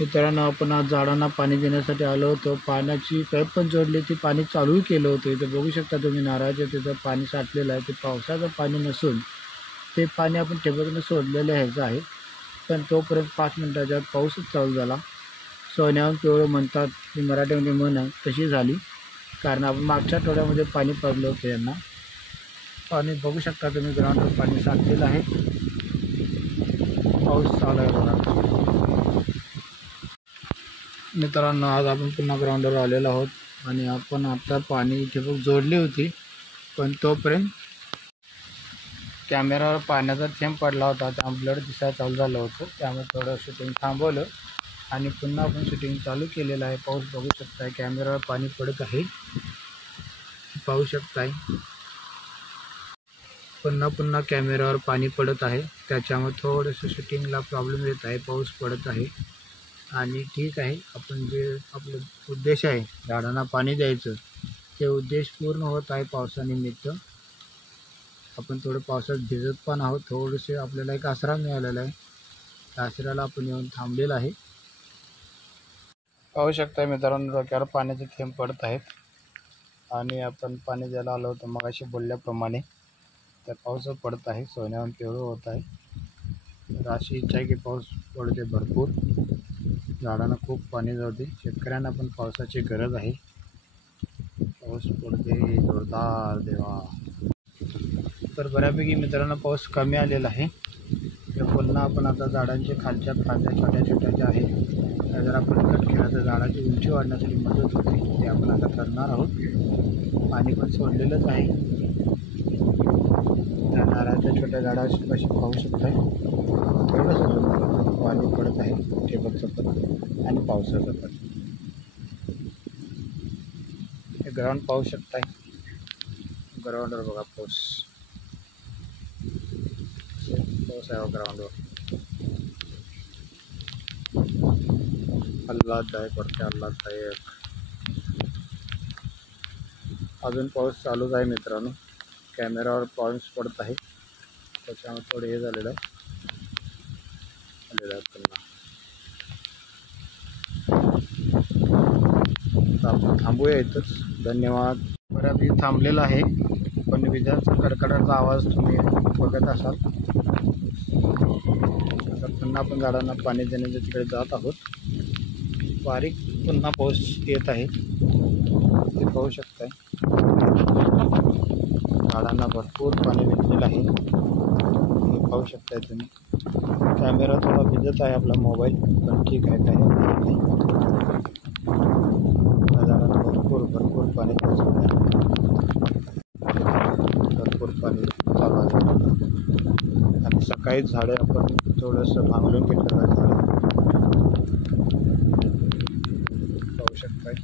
मित्रांनो, आपण आज झाडांना पाणी देण्यासाठी आलो होतो. पाण्याची पाईप पण जोडली, ती पाणी चालूही केलं होतं. इथं बघू शकता तुम्ही नारळाच्या तिथं पाणी साठलेलं आहे. ते पावसाचं पाणी नसून ते पाणी आपण ठिबकनं सोडलेलं ह्याचं आहे. पण तोपर्यंत 5 मिनिटाच्या आत पाऊसच चालू झाला. सोन्याहून पिवळं म्हणतात ही मराठीमध्ये म्हण आहे, तशी झाली. कारण आपण मागच्या आठवड्यामध्ये पाणी पडलं होतं यांना. पाणी बघू शकता तुम्ही, ग्राउंडवर पाणी साठलेलं आहे. पाऊस चालू आहे बघा. मित्रांनो, आज आपण पुन्हा ग्राउंडवर आलेलो आहोत आणि आपण आता पाणी ठिबक जोडली होती. पण तोपर्यंत कॅमेरावर पाण्याचा थेंब पडला होता. त्यामुळे ब्लड दिसायला चालू झालं होतं. त्यामुळे थोडं शूटिंग थांबवलं आणि पुन्हा आपण शूटिंग चालू केलेलं आहे. पाऊस बघू शकताय, कॅमेरावर पाणी पडत आहे, पाहू शकताय. पुन्हा कॅमेरावर पाणी पडत आहे. त्याच्यामुळे थोडंसं शूटिंगला प्रॉब्लेम येत आहे. पाऊस पडत आहे आणि ठीक आहे, आपण जे आपलं उद्देश आहे झाडांना पाणी द्यायचं, ते उद्देश पूर्ण होत आहे पावसानिमित्त. आपण थोडं पावसात भिजत पण आहोत. थोडेसे आपल्याला एक आसरा मिळालेला आहे. त्या आसऱ्याला आपण येऊन थांबलेलं आहे. पाहू शकता मित्रांनो, डोक्यावर पाण्याचे थेंब पडत आहेत आणि आपण पाणी द्यायला आलो होतो मगाशी बोलल्याप्रमाणे. तर पाऊस पडत आहे, सोन्याहून पिवळं होत आहे. तर अशी इच्छा आहे की पाऊस पडते भरपूर, झाडांना खूप पाणी जाऊ दे. शेतकऱ्यांना पण पावसाची गरज आहे. पाऊस पडते जोरदार देवा. तर बऱ्यापैकी मित्रांनो पाऊस कमी आलेला आहे. तर पुन्हा आपण आता झाडांच्या खालच्या फांद्या छोट्या ज्या आहेत त्या जर आपण कट केल्या तर झाडाची उंची वाढण्यासाठी मदत होते. ते आपण आता करणार आहोत. पाणी पण सोडलेलंच आहे. त्या नारळाच्या छोट्या झाडापाशी पाहू शकताय, थोडंसं पाणी पडत आहे ठिबकचं पण आणि पावसाचं पण. हे ग्राउंड पाहू शकताय, ग्राउंडवर बघा पाऊस आहे ग्राउंडवर. आल्हाददायक वाटते, आल्हाददायक. अजून पाऊस चालूच आहे मित्रांनो. कॅमेरावर पाऊस पडत आहे, त्याच्यामुळे थोडं हे झालेलं आहे. आपण थांबूया इथंच. धन्यवाद. बऱ्यापैकी थांबलेलं आहे, पण विजांचा कडकडाचा आवाज तुम्ही बघत असाल. आता पुन्हा आपण झाडांना पाणी देण्याच्या तिकडे जात आहोत. बारीक पुन्हा पाऊस येत आहे, ते पाहू शकताय. झाडांना भरपूर पाणी भेटलेलं आहे, हे पाहू शकताय तुम्ही. कॅमेरा थोडा भिजत आहे आपला मोबाईल, पण ठीक आहे, काही नाही. झाडांना भरपूर पाणी पोचवलं आहे. भरपूर पाणी चालू आहे आणि सकाळी झाडे आपण थोडंसं भांगलून घेतलेलं आहे. झाडं पाहू शकताय.